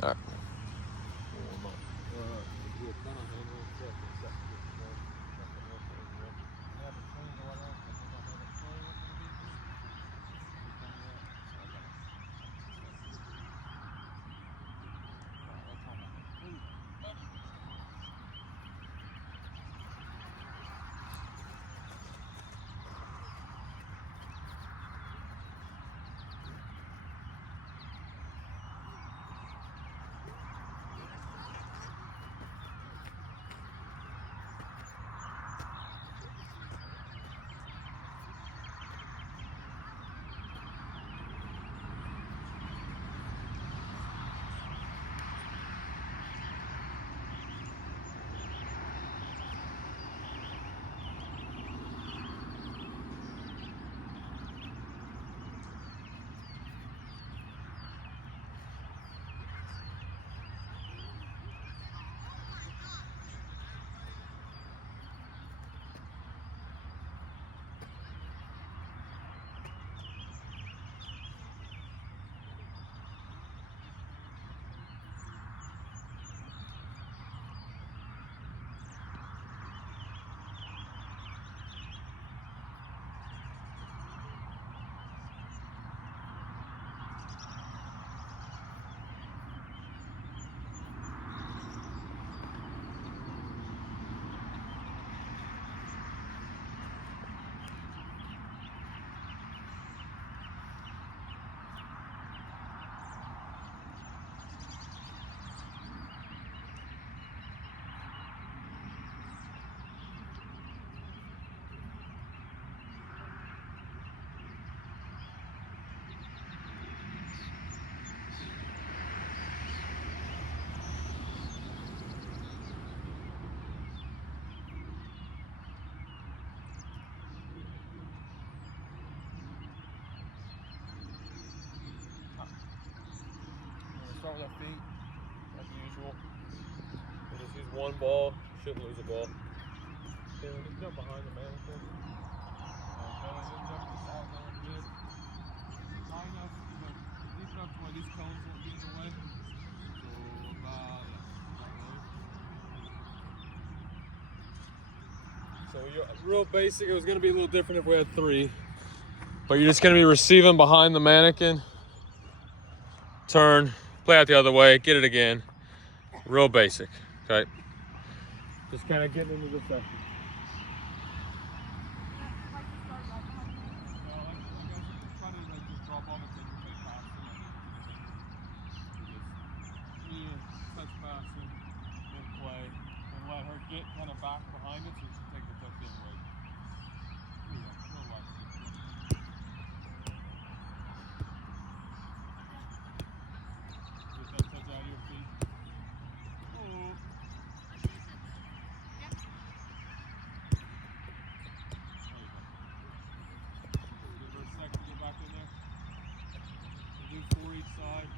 All right. Start with our feet, as usual. We'll just use one ball, shouldn't lose a ball. Okay, we'll just jump behind the mannequin. Belly in, jump this out there a bit. High enough, deep enough to where these cones won't be in the way. So about, So real basic, it was gonna be a little different if we had 3. But you're just gonna be receiving behind the mannequin. Turn, play out the other way, get it again. Real basic, okay? Just kind of getting into the section. Touch passing, then play, and let her get kind of back behind it so she can take the touch in right. Get that touch out of your feet. Oh. Give her a second to get back in there. We'll do 4 each side.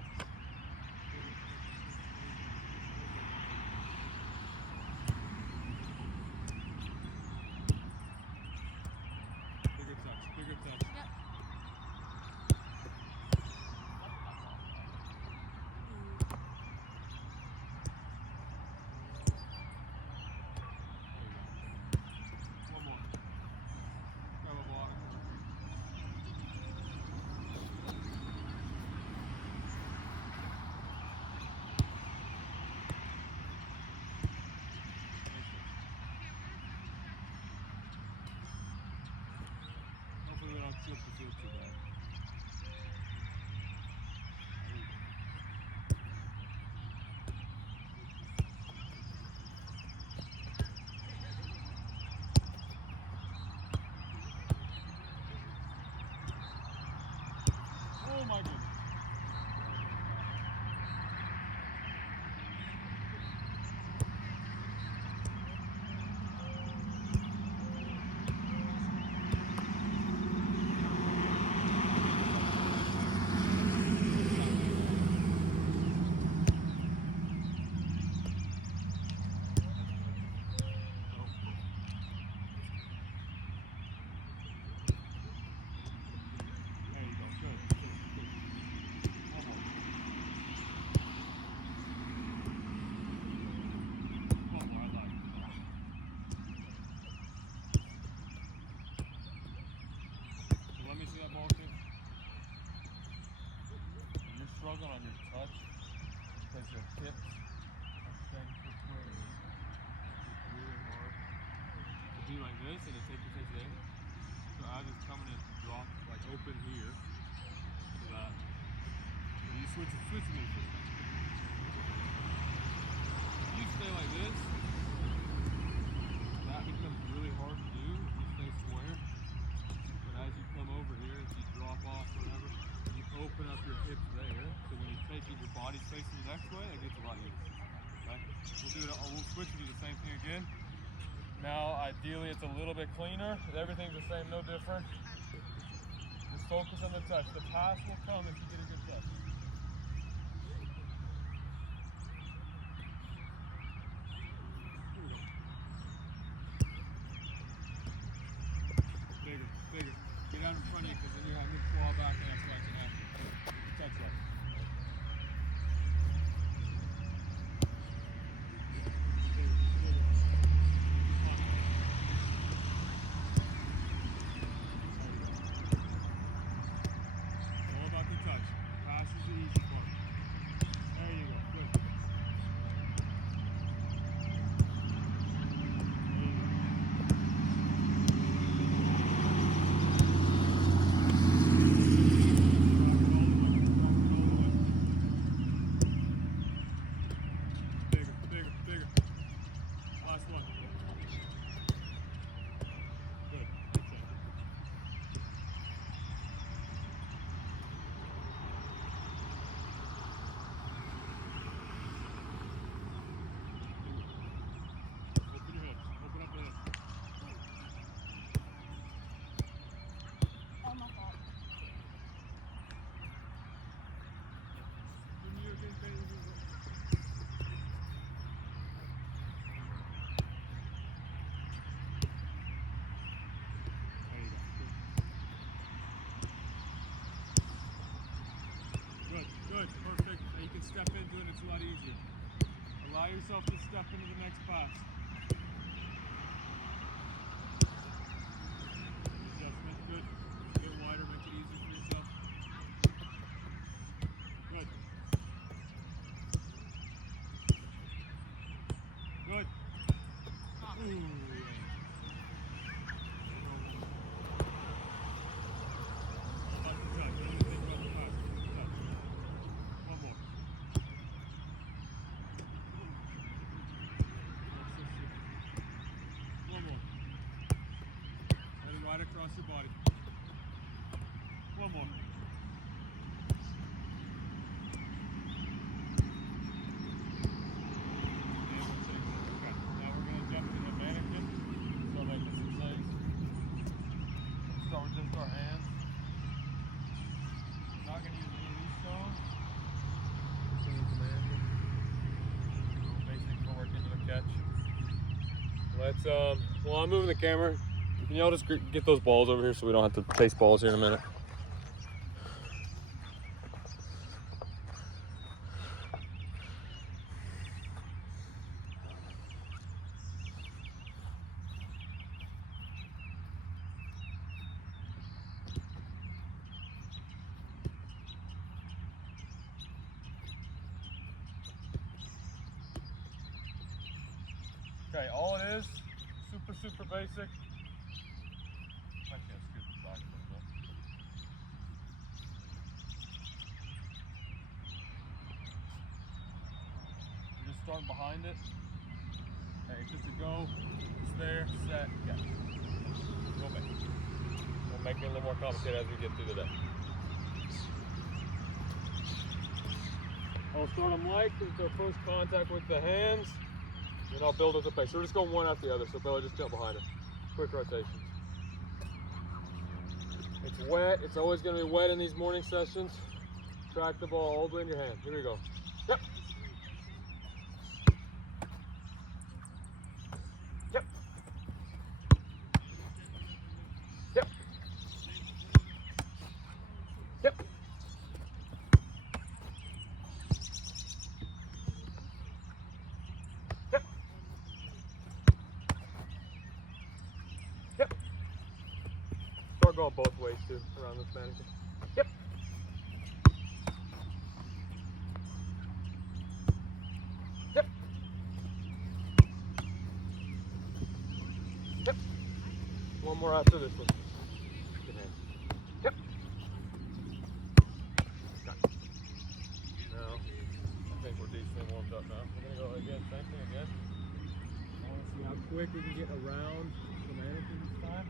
struggling on your touch because your hips are bent this way. It's really hard to be like this and to take your touch there. So as it's coming in, drop like open here to that. And you switch me. If you stay like this, that becomes really hard to do if you stay square. But as you come over here, if you drop off whatever, you open up your hips there. So when you take it, your body's facing the next way, it gets a lot easier. Okay? We'll switch and do the same thing again. Now, ideally, it's a little bit cleaner. Everything's the same, no different. Just focus on the touch. The pass will come if you get a good touch. Bigger. Get out in front of you because then you're having to claw back and that's why it's an action. Touch right. All about the touch. Pass is the easy part. There you go. Good. Bigger. Last one. Good. Open your hips. Open up the hips. Oh my God. Give me your good thing. Good, perfect. Now you can step into it, it's a lot easier. Allow yourself to step into the next pass. Adjustment, good. Get wider, make it easier for yourself. Good. Good. Ooh. Right across your body. One more. Okay, now we're going to jump into the mannequin. Start making some things. Start with just our hands. Not going to use any of these stones. Just going to use the mannequin. Basic footwork into the catch. Let's, while I'm moving the camera, can y'all just get those balls over here so we don't have to chase balls here in a minute? Okay, all it is, super basic. I can't scoot this back a little bit. You're just starting behind it. Okay, it's just a go. It's there, set, catch. Go back. We'll make it a little more complicated as we get through the day. I'll start them light because it's our first contact with the hands. Then I'll build with the pace. So we're just going one after the other. So Bella, just jump behind her. Quick rotations. It's wet. It's always going to be wet in these morning sessions. Track the ball all the way in your hand. Here we go. Yep. Yep. Yep. Yep. Yep. Yep. Start going both ways too around this mannequin. Yep. more after this one. Good hand. Yep. Got it. Now, I think we're decently warmed up now. We're gonna go again, same thing again. I wanna see how quick we can get around the mannequin this time.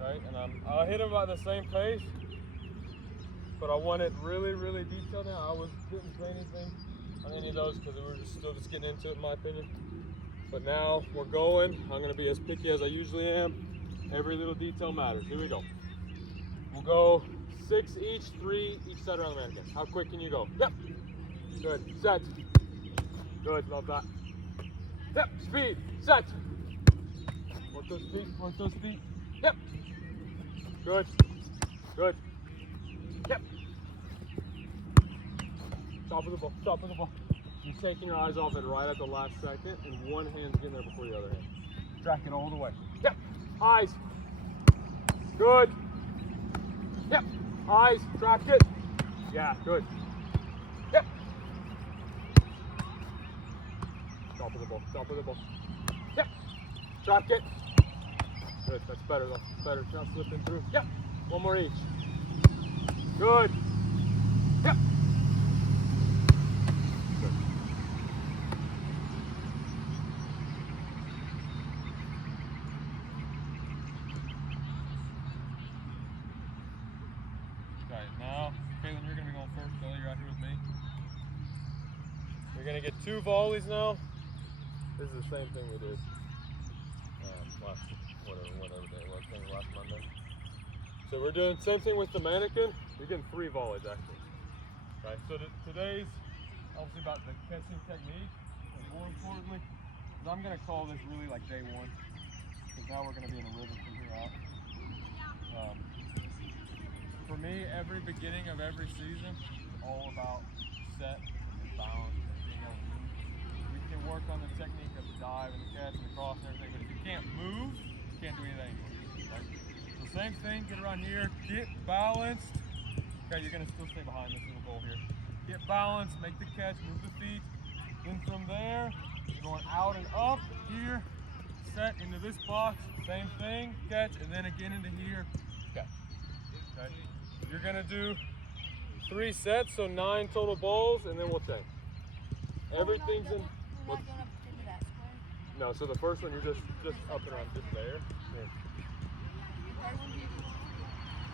Right, and I'll hit him about the same pace, but I want it really, really detailed now. I didn't say anything on any of those because we were still just getting into it, in my opinion. But now we're going. I'm gonna be as picky as I usually am. Every little detail matters. Here we go. We'll go 6 each, 3 each side around the mannequin. How quick can you go? Yep. Good. Set. Good. Love that. Yep. Speed. Set. Work those feet. Work those feet. Yep. Good. Good. Yep. Top of the ball. Top of the ball. You're taking your eyes off it right at the last second, and one hand's getting there before the other hand. Track it all the way. Yep. Eyes. Good. Yep. Eyes. Track it. Yeah. Good. Yep. Top of the ball. Top of the ball. Yep. Track it. Good. That's better though. Better. Not slipping through. Yep. One more each. Good. Yep. Good. Okay, now, Caitlin, you're going to be going first. Kelly, you're out here with me. You're going to get 2 volleys now. This is the same thing we did last, whatever day it was, I think last Monday. So we're doing the same thing with the mannequin. You're getting 3 volleys actually. Right, so today's obviously about the catching technique, and more importantly, I'm going to call this really like day 1, because now we're going to be in a rhythm from here out. For me, every beginning of every season is all about set and balance and being able to move. We can work on the technique of the dive and the catch and the cross and everything, but if you can't move, you can't do anything anymore, right? So same thing, get around here, get balanced. Okay, you're gonna still stay behind this little goal here. Get balanced, make the catch, move the feet. Then from there, you're going out and up here, set into this box, same thing, catch, and then again into here, catch. Okay, you're gonna do 3 sets, so 9 total balls, and then we'll change. Everything's in. We're not going up into that square. No, so the first one you're just up and around, just there.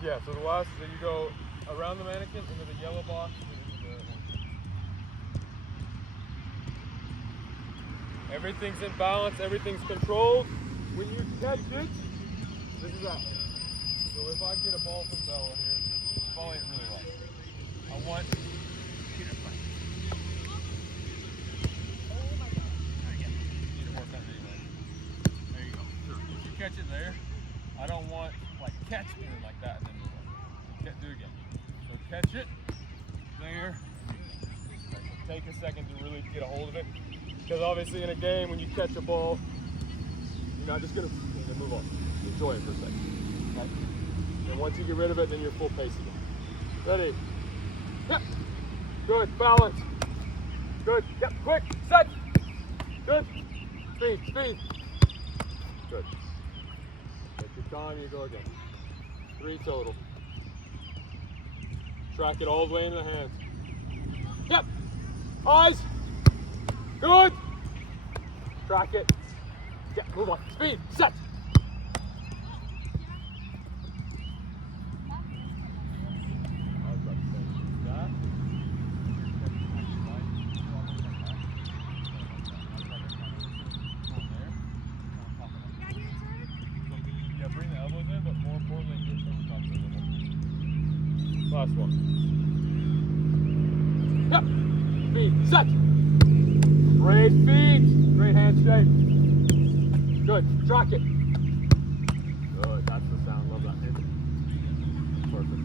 Yeah, so the last that you go around the mannequin into the yellow box and into the everything's in balance, everything's controlled. When you catch it, this is out. So if I get a ball from Bella here, volley it really light. I want catch it there. I don't want like catch it like that and then move on. Do it again. So catch it there. So take a second to really get a hold of it, because obviously in a game when you catch a ball, you're not just gonna move on. Enjoy it for a second. Right? And once you get rid of it, then you're full pace again. Ready? Yep. Good. Balance. Good. Yep. Quick. Set. Good. Speed. Speed. Good. Take your time, you go again. 3 total. Track it all the way into the hands. Yep. Eyes. Good. Track it. Yeah, move on. Speed. Set. Last one. Yep. Feet. Set. Great feet. Great hand shape. Good. Track it. Good. That's the sound. Love that. Perfect.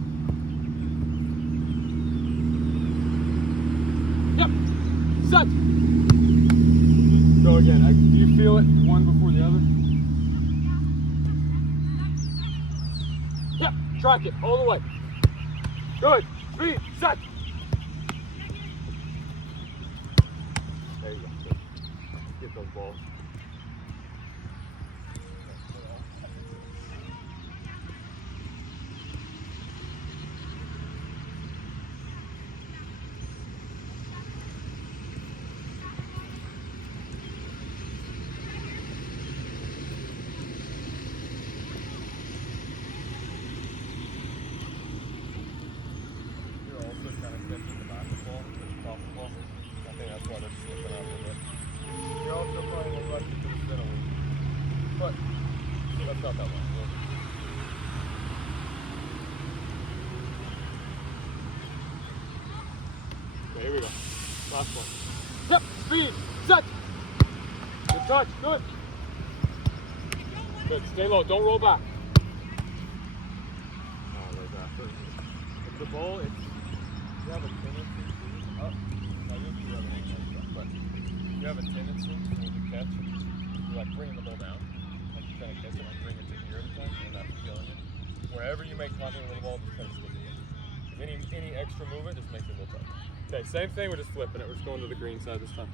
Yep. Set. Go again. Do you feel it one before the other? Yep. Track it all the way. Good. Speed. Set. There you go. Good. Get those balls. why they're slipping out a little bit. You're also probably more likely to spin a week. But that's not that long. Okay, here we go. Last one. Step, speed, set. Good touch, good. Good, stay low, don't roll back. Oh, there's that. If the ball, you have a tendency to, now usually you have one like that, but you have a tendency when you catch, you're like bringing the ball down, like you kind of catch it and bring it to here every time, and that's killing it. Wherever you make contact with the ball, just kind of stick it. If any extra movement just makes it a little tougher. Okay, same thing, we're just flipping it. We're just going to the green side this time.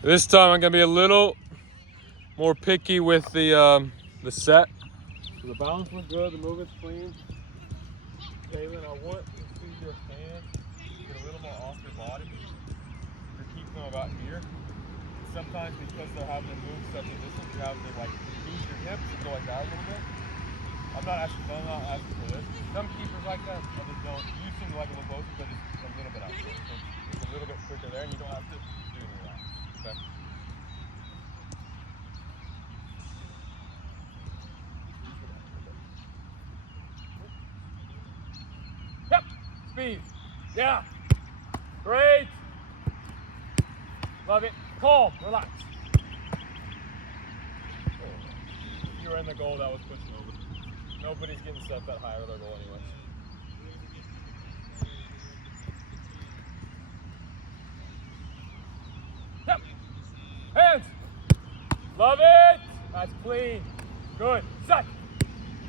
This time I'm gonna be a little more picky with the set. So the balance was good, the movement's clean. Kaylin, I want to see your hands get a little more off your body. You keep them about here. Sometimes because they're having to move such a distance, you're having to like use your hips and go like that a little bit. I'm not asking for this. Some keepers like that, others don't. You seem to like a little closer, but it's a little bit out there. So it's a little bit quicker there, and you don't have to do any of that. Okay. Yep. Speed. Yeah. Great. Love it. Calm. Relax. If you were in the goal, that was pushing over. Nobody's getting set that high or their goal anyways. Yep. Hands. Love it. That's clean. Good. Set.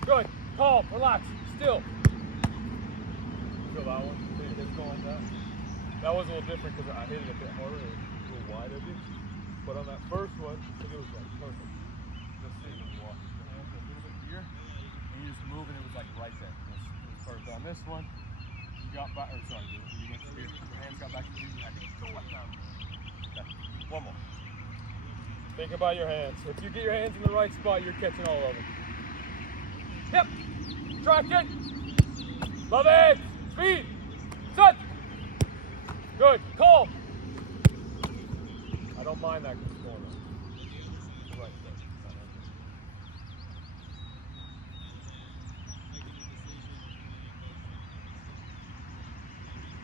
Good. Calm. Relax. Still. Feel that one? It's going like that. That was a little different because I hit it a bit harder. It was a little wide of it. But on that first one, it was like perfect. Just see when you walk. Your hands a little bit here. And you just move and it was like right there. It was perfect. On this one, you got back, or sorry, you went to here. Your hands got back to here. I can go like that. Okay. One more. Think about your hands. If you get your hands in the right spot, you're catching all of them. Yep. Track it. Love it. Speed. Set. Good. Calm. I don't mind that because it's going on. Right there.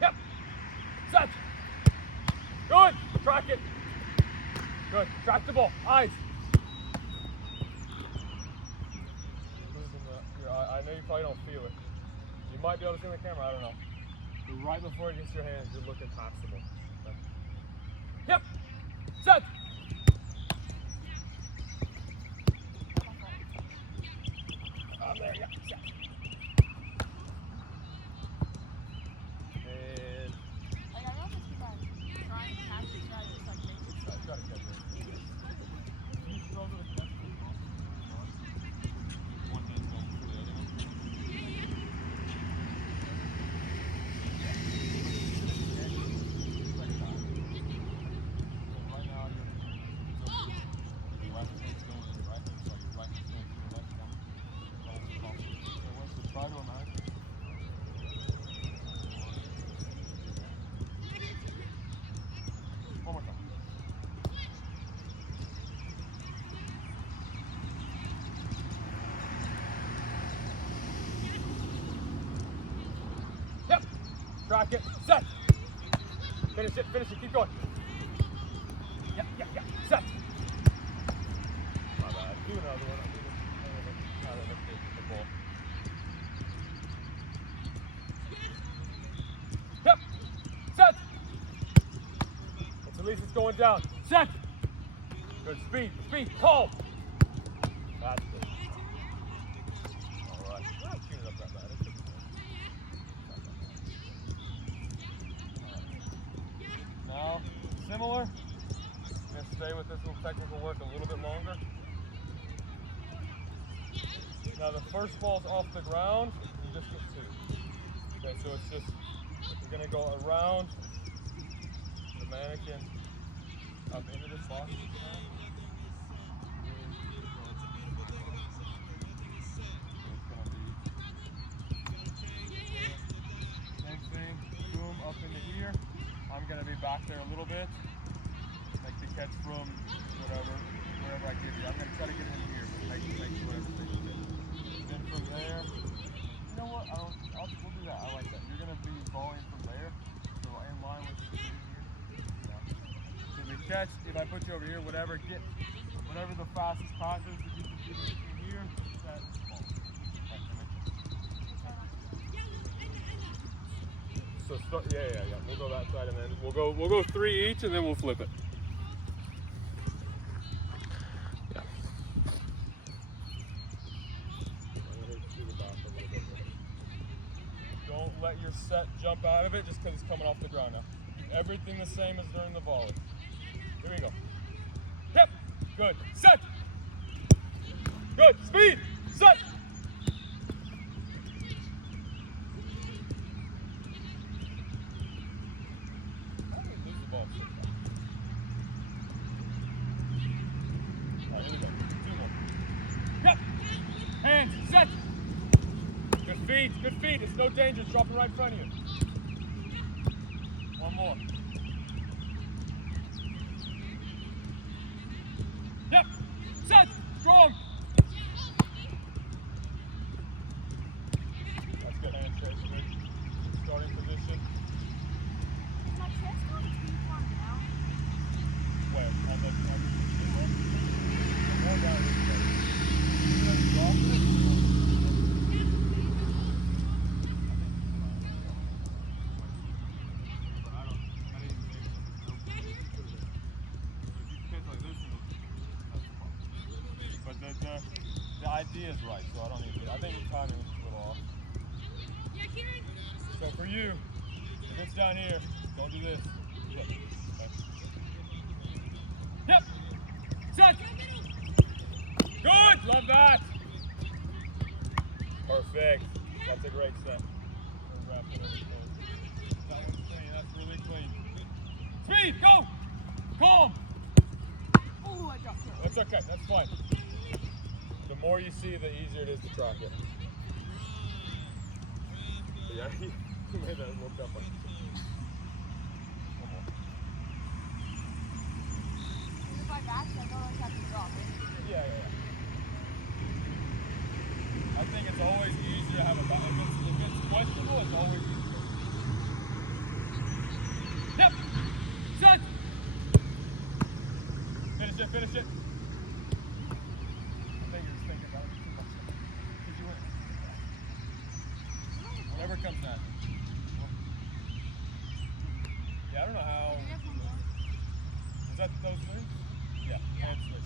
Yep. Set. Good. Track it. Good. Track the ball. Eyes. I know you probably don't feel it. You might be able to see the camera, I don't know. But right before it hits your hands, you're looking past the ball. Okay. Yep. Set. There you go. Set. And Like, I don't just keep on trying to catch it, you gotta just like make it. you gotta catch it. You struggle to catch the ball. One hand going for the other one. Yep. Track it. Set. Finish it. Finish it. Keep going. Yep. Yep. Yep. Set. My bad. Do another one. The ball. Yep. Set. At least it's going down. Set. Good. Speed. Speed. Calm. That's good. All right. We're not shooting up that bad. It's just now, similar. I'm going to stay with this little technical work a little bit longer. Now the first ball's off the ground, you just get two. Okay, so it's just, you're going to go around the mannequin up into this box. there a little bit. Like the catch from wherever I give you. I'm going to try to get it in here, but make sure whatever thing you get. Then from there, you know what? We'll do that. I like that. You're going to be volleying from there, so in line with the here. Yeah. So the catch, if I put you over here, whatever the fastest pass is that you can get in here, that's ball. So start, yeah. We'll go that side, and then we'll go 3 each, and then we'll flip it. Yeah. I'm gonna do the back a little bit more. Don't let your set jump out of it just because it's coming off the ground now. Keep everything the same as during the volley. Here we go. Yep. Good. Set. Good. Speed. Set. Hands, set! Good feet, it's no danger, it's dropping right in front of you. One more. Yep, set, strong! That's good, hand chase, good. Starting position. Is my chest going too far down? Where? On the more down this way. You just drop it. The idea is right, so I don't need to. I think your timing is a little off. So for you, if it's down here, don't do this. Okay. Yep. Set. Good. Love that. Perfect. That's a great set. We're wrapping everything. That one's clean. That's really clean. Speed. Go. Calm. Oh, I dropped it. That's okay. That's fine. The more you see, the easier it is to track it. But yeah, you made that look up. One more. If I back, I don't always have to drop it. Yeah. I think it's always easier to have a back. If it's questionable, it's always easier. Yep. Set. Finish it. Whatever comes next. Yeah, I don't know how. Is that those three? Yeah. Hand switch.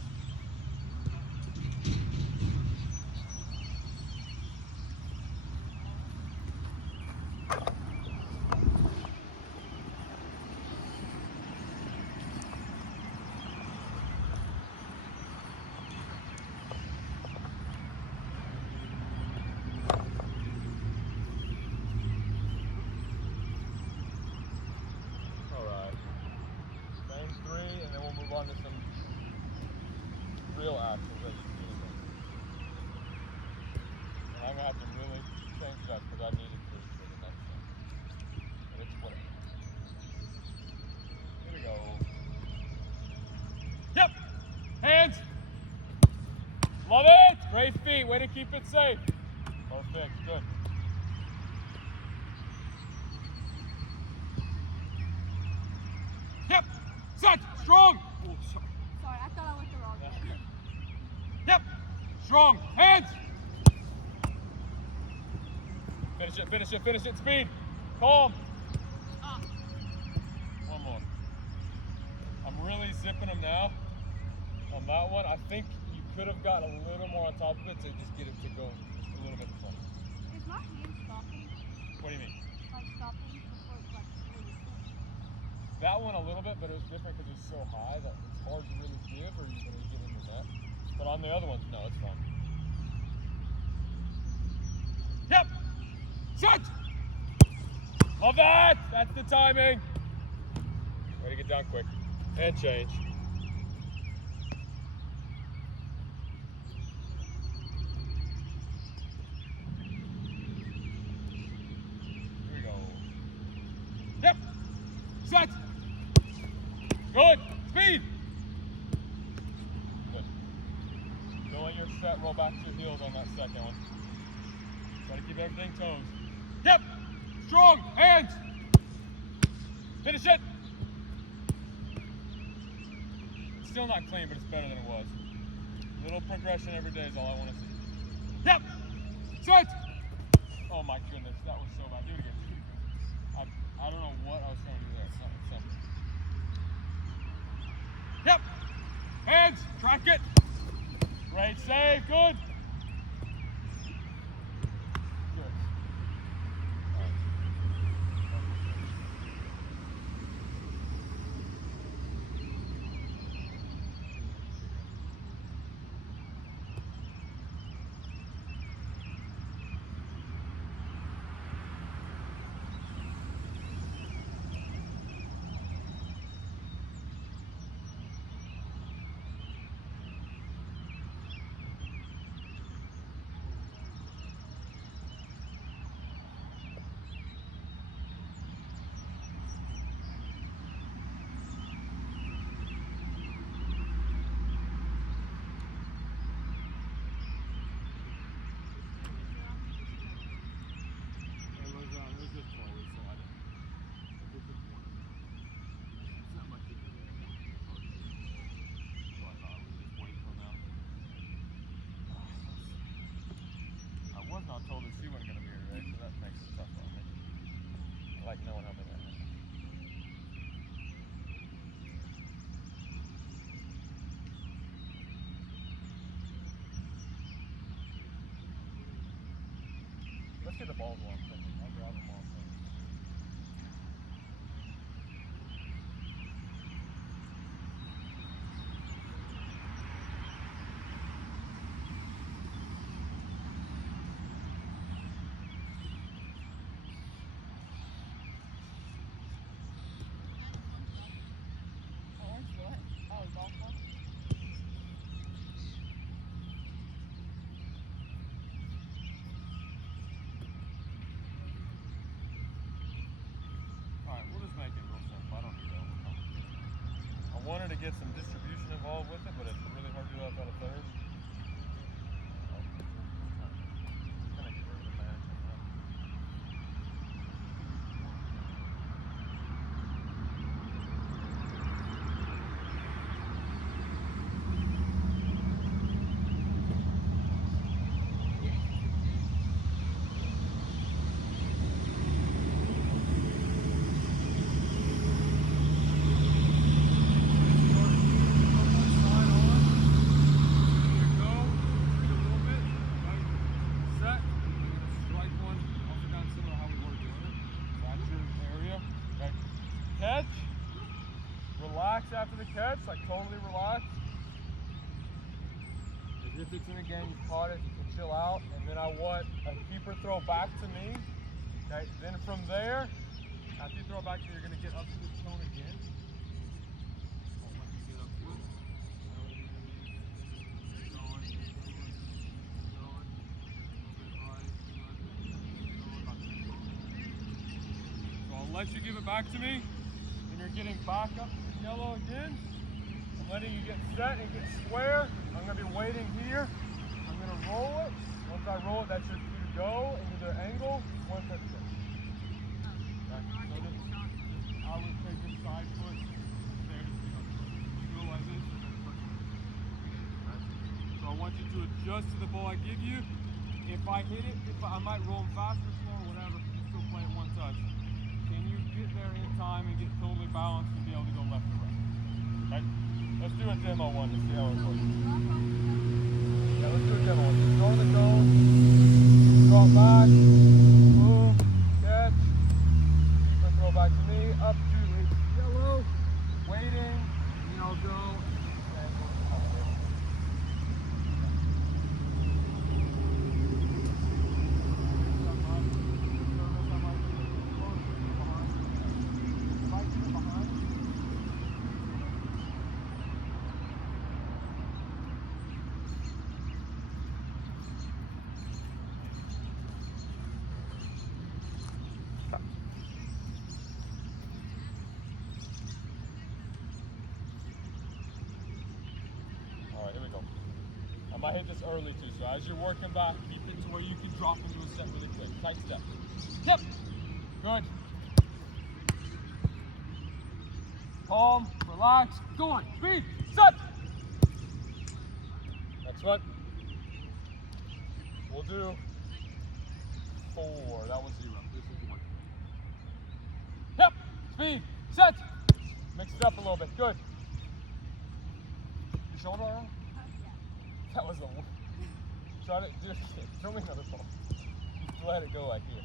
On to some real action that you see. And I'm going to have to really change it up because I needed to for the next one. But it's whatever. Here we go. Yep! Hands! Love it! Great feet. Way to keep it safe. Perfect. Good. Yep! Set! Strong! Sorry, I thought I went the wrong way. Yep. Strong. Hands. Finish it. Speed. Calm. One more. I'm really zipping them now on that one. I think you could have got a little more on top of it to just get it to go a little bit further. Is my hand stopping? What do you mean? Like stopping before it's like really That one a little bit, but it was different because it's so high that it's hard to really give or you're going to get in the net. But on the other ones, no, it's fine. Yep! Shut! Love that! That's the timing. Way to get down quick. And change. Here we go. Yep! Set! set, roll back to your heels on that second one. Try to keep everything toes. Yep! Strong! Hands! Finish it! It's still not clean, but it's better than it was. Little progression every day is all I want to see. Yep! Set! Oh my goodness, that was so bad. Do it again. I don't know what I was trying to do there. Something. Yep! Hands! Track it! Great save, good! Good. Not told that she wasn't going to be here today, so that makes it tough on me. I like knowing how many I have. Let's get the balls while I'm thinking. I'll grab them all. I wanted to get some distribution involved with it, but it's really hard to do outside of third. Catch, relax after the catch, like totally relax. As if it's in a game, you caught it, you can chill out, and then I want a keeper throw back to me. Okay, then from there, after you throw it back to me, you're gonna get up to the tone again. I'll let you get up to it. So I'll let you give it back to me. You're getting back up to the yellow again. I'm letting you get set and get square. I'm going to be waiting here. I'm going to roll it. Once I roll it, that's your cue to go into the angle. Once that's it. Okay. So just, I would take this side foot there. Go like this. Okay. So I want you to adjust to the ball I give you. If I hit it, I might roll them fast or slow or whatever. You still play it one touch. Can you get there in time and get totally balanced and be able to go left or right? Right? Let's do a demo one to see how it works. Yeah, let's do a demo one. Just throw the cone, draw it back, boom, catch, keeper throw back to me, up to the yellow, waiting, and I'll go. I hit this early too, so as you're working back, keep it to where you can drop into a set really quick. Tight step. Yep. Good. Calm, relax, go on, speed, set. That's right. We'll do 4. That was 0. This is 1. Yep. Speed, set. Mix it up a little bit. Good. Your shoulder all right? That was a. Try to do it. Throw me another ball. Just let it go like here.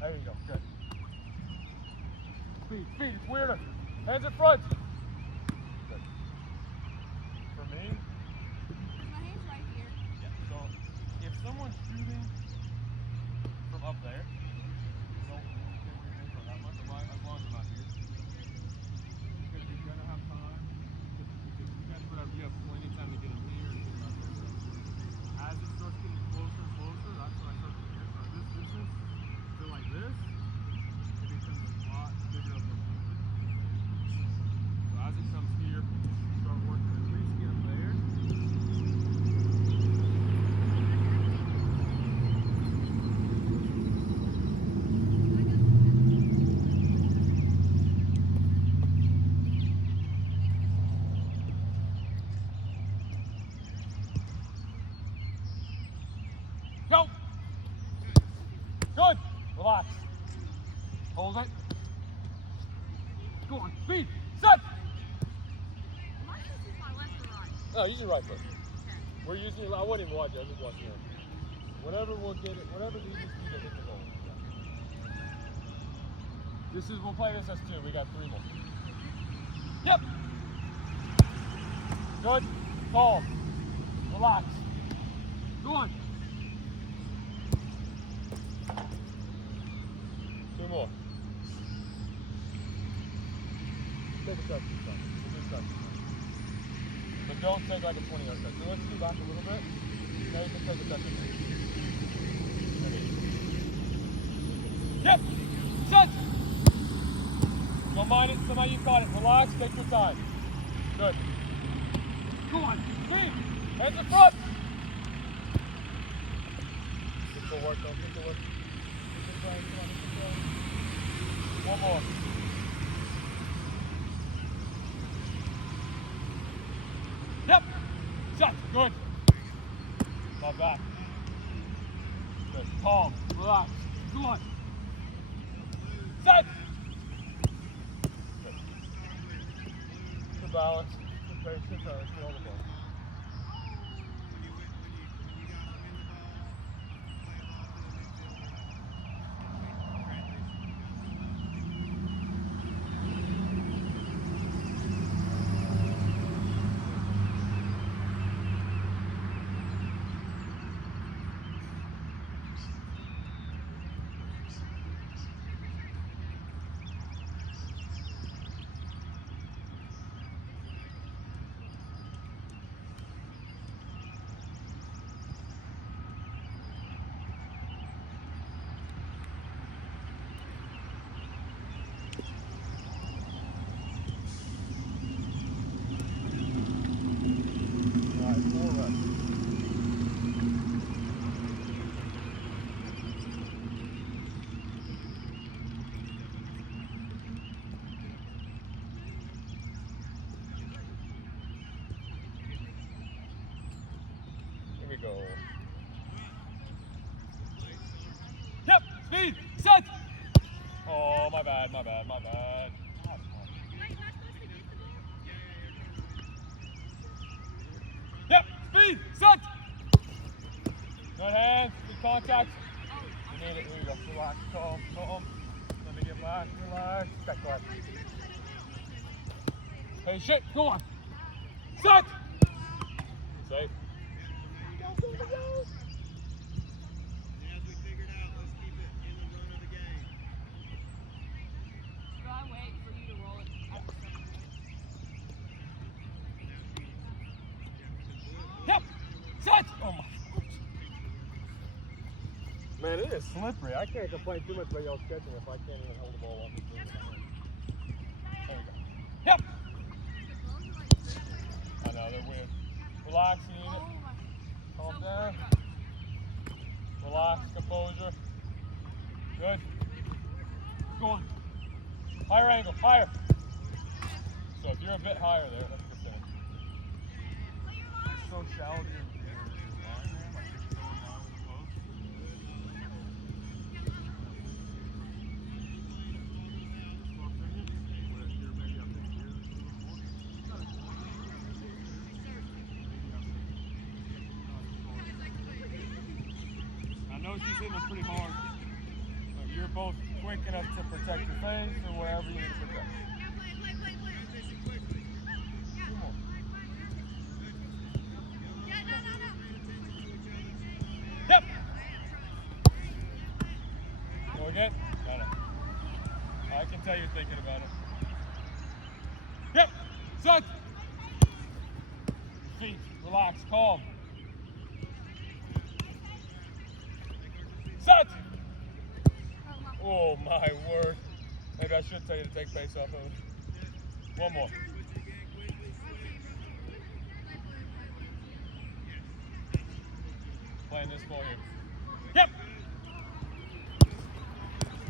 There you go. Good. Speed, speed. It's weirder. Hands in front. Good. For me. My hand's right here. Yeah. So if someone's shooting from up there, don't get your hands on that much. As long as I'm not here. Because you're gonna have time. Because you guys you have plenty of time to get in here and get out there. As it starts getting closer and closer, that's when I start to get. So this distance to like this, it becomes a lot bigger of a movement. So as it comes here, start working at least get them there. Go! Good! Relax. Hold it. Go on, speed! Set! Am I supposed to use my left or right? No, use your right foot. Okay. We're using it. I wouldn't even watch it. I'm just watching it. Whatever will get it, whatever the easiest speed to hit the ball. This is, we'll play this as 2. We got 3 more. Yep! Good. Calm. Relax. Go on. 2 more. Take a step. But don't take like a 20-yard step. So let's do back a little bit. Now you can take a step. Yep! Set! Don't mind it. Somehow you caught it. Relax. Take your time. Good. Go on. Speed. Hands in front. Good footwork. Don't think of it. One more. Yep. Set. Good. Not bad. Good. Calm. Relax. Go on. Set. Good. Good balance. Good pace. Good time. Good all the ball. Go. Yep, speed, set. Oh, my bad. Wait, am I supposed to get the ball? Yep, speed, set. Good hands, good contact. You need it. Here you go. Relax, calm. Let me get back. Relax. Back, go ahead. Hey, shit, go on. Set. Safe. As we figured out, let's keep it in the run of the game. Do I wait for you to roll it at the 7 minutes? Yep. Set. Oh my. Man, it is slippery. I can't complain too much about y'all catching if I can't even hold the ball on this thing with my hand. There we go. Yep. I know, they're weird. Relax, you need it. Oh my. Higher angle, higher. So if you're a bit higher there, that's the thing. You're so shallow to your line, man. Like you're so in line with the post. I know she's hitting it pretty hard, but you're both quick enough to protect your face or wherever you need to protect. Two more. Yep. Go again? No. I can tell you're thinking about it. Yep. Set. Feet. Relax. Calm. Set. Oh my word. Maybe I should tell you to take pace off of it. One more. Playing this ball here. Yep.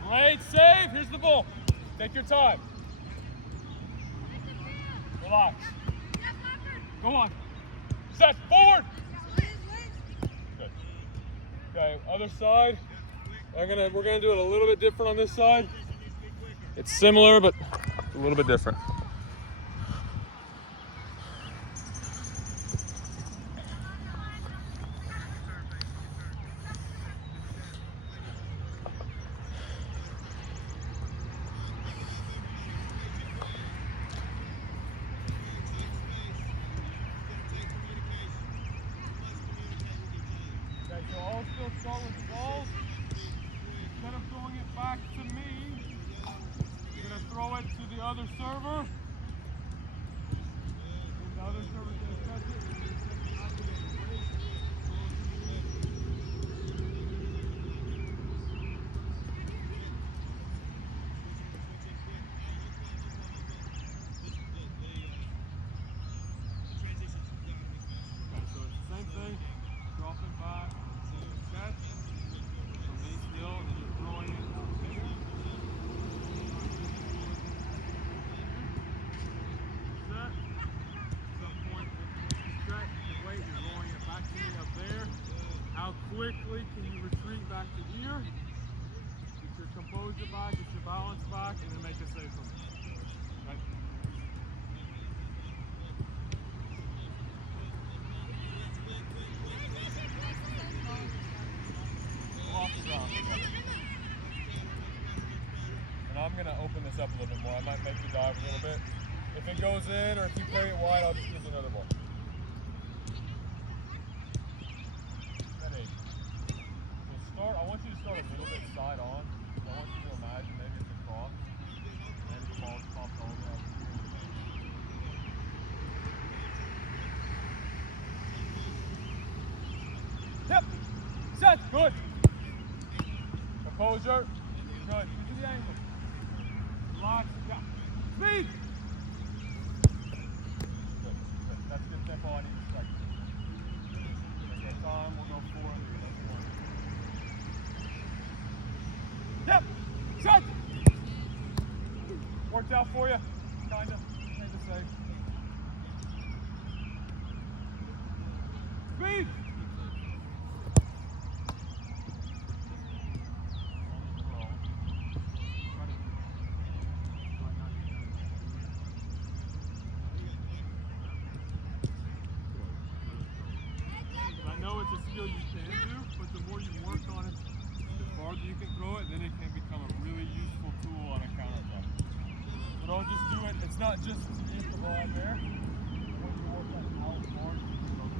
Great save. Here's the ball. Take your time. Relax. Go on. Set. Forward. Good. Okay, other side. We're gonna do it a little bit different on this side. It's similar, but a little bit different. Okay, so I'll still start with the balls. Instead of throwing it back to me, I'm gonna throw it to the other server. And the other server's gonna catch it. And you're gonna set it back to the break. Okay, so it's the same thing. Drop it back, catch. Remain still, and you're throwing it out there. Set. At some point, once you stretch and wait, you're rolling it back to me up there. How quickly can you retreat back to here? Get your composure back, get your balance back, and then make a save from it. Okay? Off the ground. And I'm gonna open this up a little bit more. I might make you dive a little bit. If it goes in or if you play it wide, I'll just use another ball. That eight. So I want you to start a little bit side on. So I want you to imagine maybe it's a cross. And the ball's popped all the way out here. Yep. Set. Good. Composure. Good. Get to the angle. Relax. Yeah. Speed. Good. That's good tempo. I need to strike. Take that time. We'll go forward. Yep. Set. Worked out for you. Kinda. Made the save. Speed. I know it's a skill you can do, but the more you work on it, the farther you can throw it, then it can become a really useful tool on a counterattack. So don't just do it. It's not just to get the ball out there. When you work on how far you can throw it.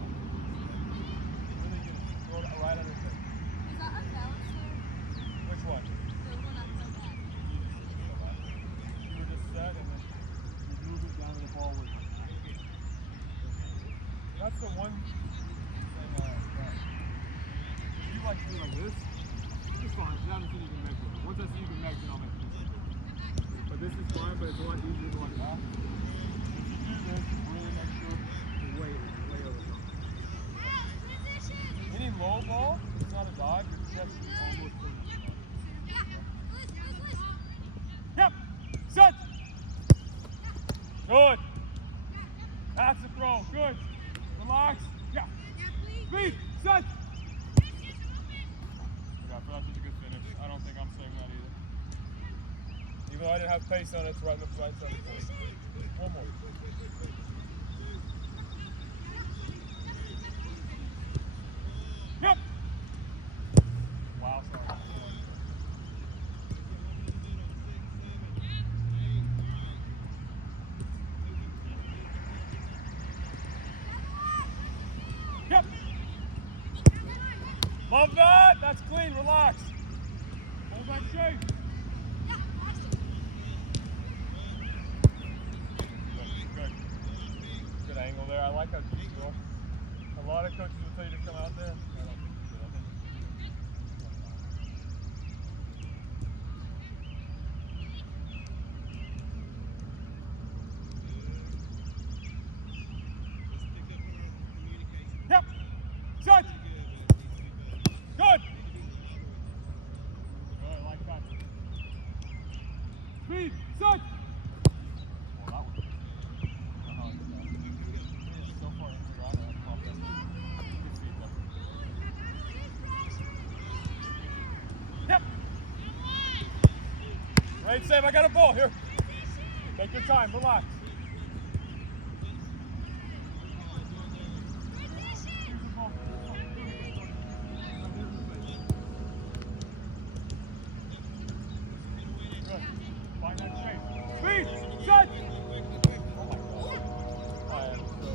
Really get it. Throw it right under the face. Is that unbalanced there? Which one? The one I threw back. You were just set and then you move it down to the ball with you. That's the one thing if you like to do like this, it's fine. It's not until you can make it. Once I see you can make it, I'll make it. But this is fine, but it's a lot easier to like that. If you do this, really make sure the weight is way over top. Any low ball, it's not a dive, your chest is almost clean. Yep, set. Speed, set. Yeah, I thought that was a good finish. I don't think I'm saying that either. Even though I didn't have pace on it, it's right in the right side of the court. One more. Yep. Wow, sorry. Yep. Love that. That's clean. Relax. Hold that shape. Good. Good angle there. I like how deep you are. A lot of coaches will tell you to come out there. I don't think you should. I think Yep. Set. Good. Good. I like that. Speed. Set. Well, that was so far into your honor. That's off that. Good speed though. Yep. Right, Sam. I got a ball here. Take your time. Relax. Find that shape. Speed! Set! Oh my God. I am so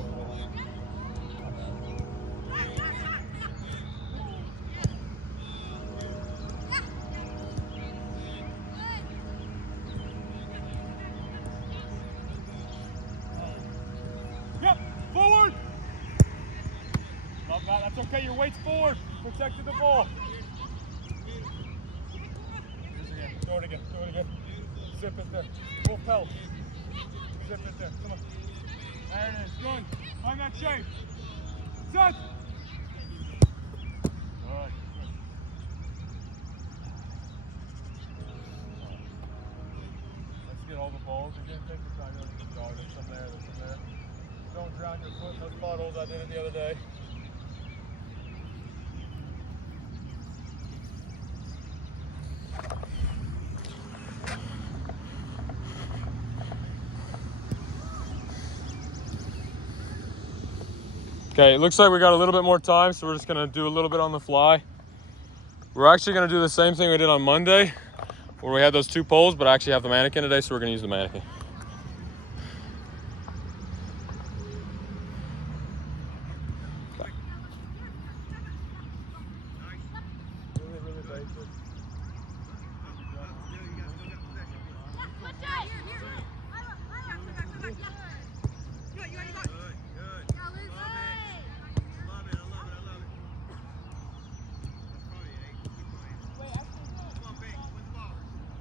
Yep! Forward! Love that. That's okay. Your weight's forward. Protected the ball. Here's again. Throw it again. Throw it again. Zip it there. Full pelt. Zip it there. Come on. There it is. Good. Find that shape. Set. Good. Let's get all the balls again. Take your time. There's some there. There's some there. Don't drown your foot in those puddles. I did it the other day. Okay, it looks like we got a little bit more time, so we're just gonna do a little bit on the fly. We're actually gonna do the same thing we did on Monday, where we had those two poles, but I actually have the mannequin today, so we're gonna use the mannequin. Really, really basic.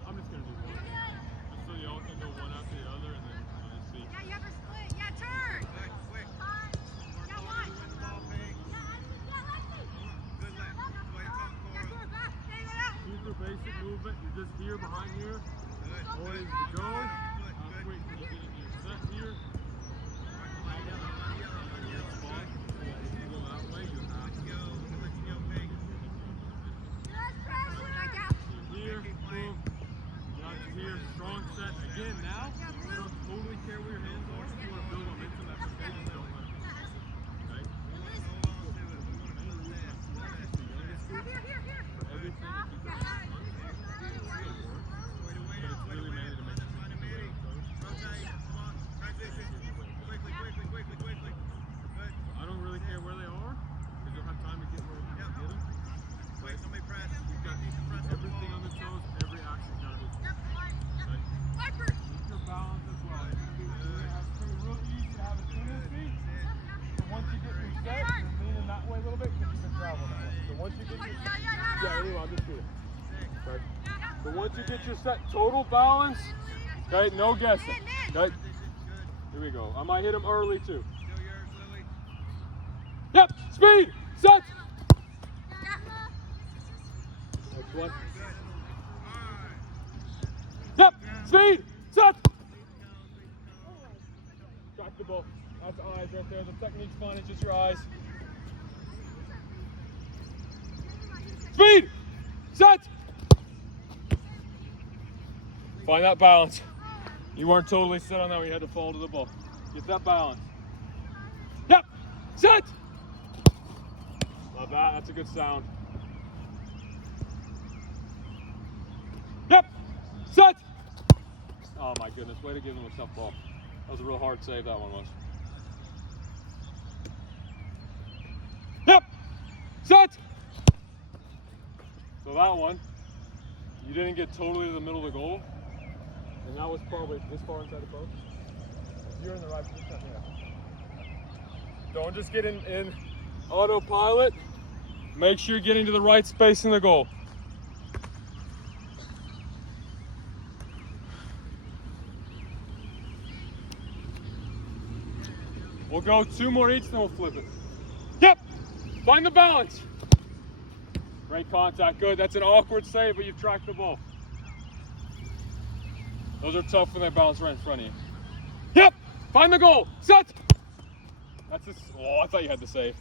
I'm just gonna do one. Just so y'all can go one after the other, and then just see. Yeah, you have her split. Yeah, turn. Super basic movement. You're just here behind here. Always to go. Quick, you get in your set here. Hang out on your spot. So that if you go that way, you have to go. Here, boom. Got you here. Strong set. Again, now, you don't totally care where your hands are. If you want to build momentum, that's okay. Just don't let it. Okay? For everything, if you can find it, but it's really mainly to make it I don't really care where they are, because you'll have time to get where you can get them. Wait, somebody press. You've got everything on the toes, every action got to be. Okay? Keep your balance as well. It's gonna be real easy to have a tendency. So once you get your set, you're leaning that way a little bit because you've been traveling that way. So once you get your anyway, I'll just do it. Okay. So once you get your set total balance, okay, no guessing. Okay. Here we go. I might hit him early too. Still yours, Lily. Yep. Speed. Set. Next one. Yep. Speed. Set. Track the ball. That's eyes right there. The technique's fine. It's just your eyes. Find that balance. You weren't totally set on that when you had to fall to the ball. Get that balance. Yep. Set. Love that. That's a good sound. Yep. Set. Oh my goodness. Way to give him a tough ball. That was a real hard save, that one was. Yep. Set. So that one, you didn't get totally to the middle of the goal. And that was probably this far inside the post. If you're in the right position, yeah. Don't just get in autopilot. Make sure you're getting to the right space in the goal. We'll go 2 more each, then we'll flip it. Yep! Find the balance. Great contact, good. That's an awkward save, but you've tracked the ball. Those are tough when they bounce right in front of you. Yep! Find the goal. Set! That's a, oh, I thought you had the save.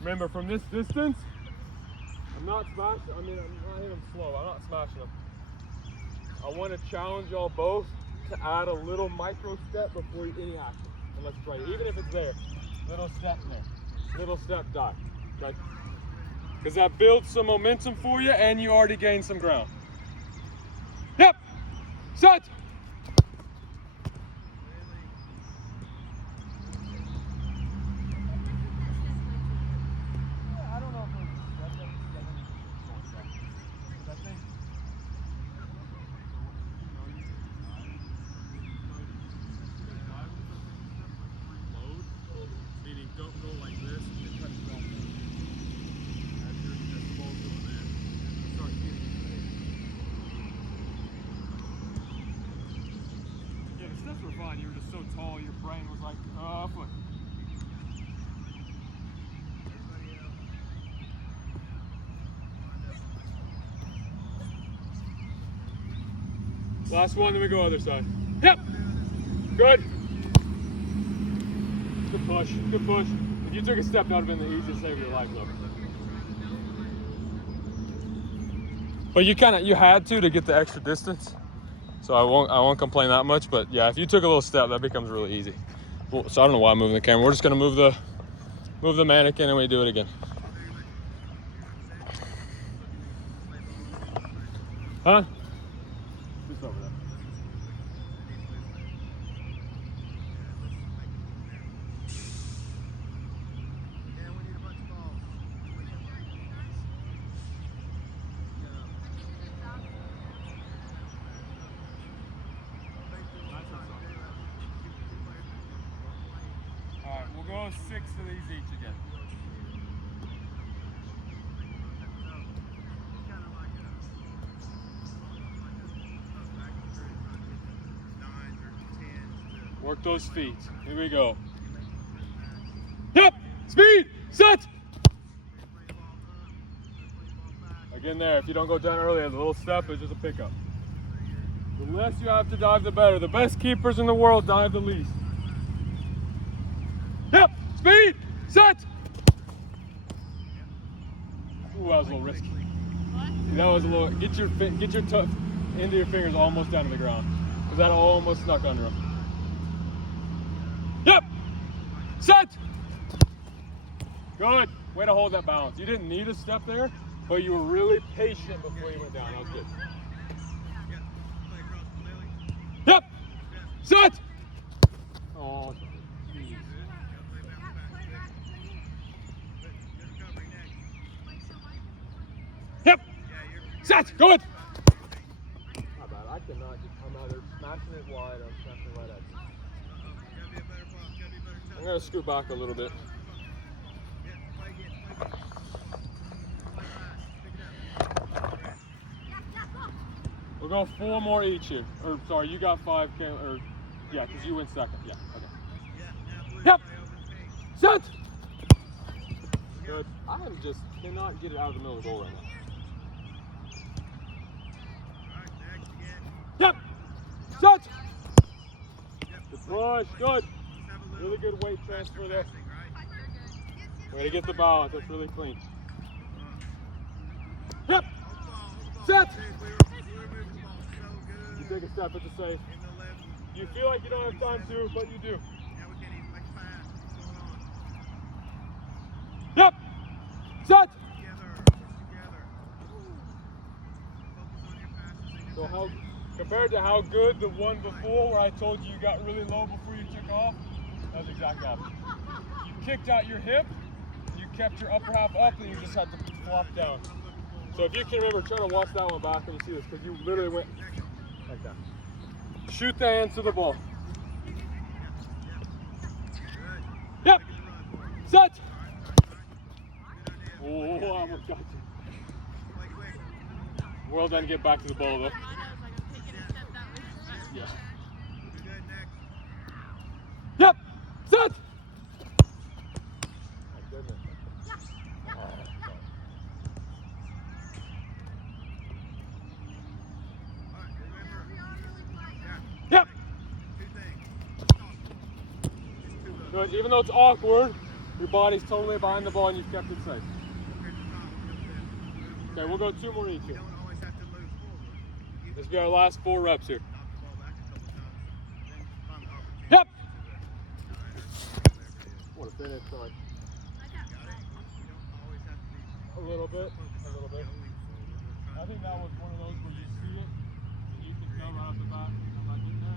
Remember, from this distance, I'm not smashing, I'm not hitting them slow. I'm not smashing them. I want to challenge y'all both to add a little micro step before any action. And let's try it. Even if it's there, little step there. Little step dive. Okay? Because that builds some momentum for you and you already gained some ground. Yep! Set! I don't know if it's meaning don't go like this and cut it off. As the ball's going in, start getting it. Yeah, the steps were fine. You were just so tall, your brain was like, foot. Last one, then we go other side. Yep. Good. Good push. Good push. If you took a step, that would have been the easiest save of your life, though. But you had to get the extra distance. So I won't complain that much. But yeah, if you took a little step, that becomes really easy. Well, so I don't know why I'm moving the camera. We're just gonna move the mannequin and we do it again. Huh? Just over there. All right, we'll go 6 of these each again. Work those feet. Here we go. Yep! Speed! Set! Again there, if you don't go down earlier, the little step is just a pickup. The less you have to dive, the better. The best keepers in the world dive the least. Yep! Speed! Set! Ooh, that was a little risky. That was a little, get your toe into your fingers almost down to the ground. Because that almost snuck under them. Yep! Set! Good. Way to hold that balance. You didn't need a step there, but you were really patient before you went down. That was good. Yep! Set! Oh, geez. Yep! Set! Good! Not bad. I cannot just come out there smashing it wide. I'm smashing it right at you. I'm going to scoot back a little bit. We'll go 4 more each here. Or sorry, you got 5, or yeah, because you went second. Yeah, okay. Yep! Set! Good. I just cannot get it out of the middle of the goal right now. Yep! Set! Good push, good. Really good weight transfer there. Way to get the balance, that's really clean. Yep! Set! You take a step, it's a save. In the left. You feel like you don't have time to, but you do. Now we can't even make a pass. What's going on? Yep! Set! Together. Together. Focus on your passes. So how, compared to how good the one before where I told you you got really low before you took off, that was exactly opposite. You kicked out your hip, you kept your upper half up, and you just had to flop down. So if you can remember, try to watch that one back when you see this, because you literally went like that. Shoot the hands to the ball. Yep. Set. Oh, I almost got you. Well done, get back to the ball though. Yeah. Yep. Set. My goodness. Yep. Good. Even though it's awkward, your body's totally behind the ball and you've kept it safe. Okay, we'll go 2 more each here. This will be our last 4 reps here. Yep. What a finish, sorry. A little bit. I think that was one of those where you see it and you can tell right off the bat, I'm not getting there.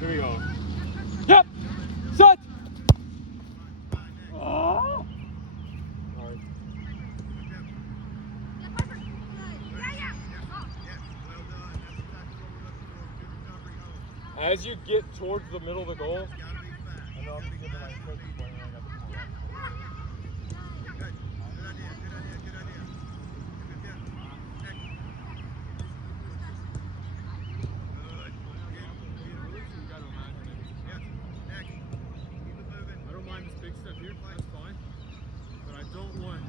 Here we go. Yep! Set! Oh! Sorry. As you get towards the middle of the goal, I know I'm giving my coach point and I got the ball. I don't mind this big step here, that's fine. But I don't want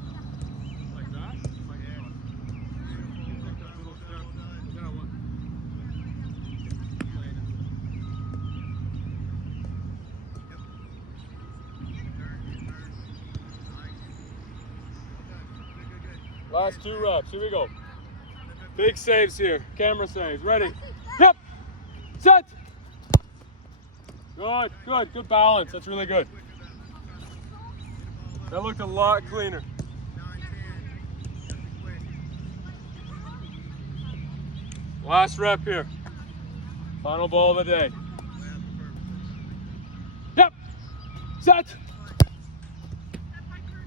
like that. Like that. Take that little step, but then I want last 2 reps, here we go. Big saves here, camera saves, ready. Yep, set. Good, good, good balance, that's really good. That looked a lot cleaner. Last rep here. Final ball of the day. Yep, set.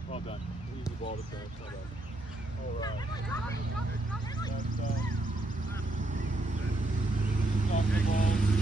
Well done, easy ball to finish, not bad. All right. That's, stop the ball.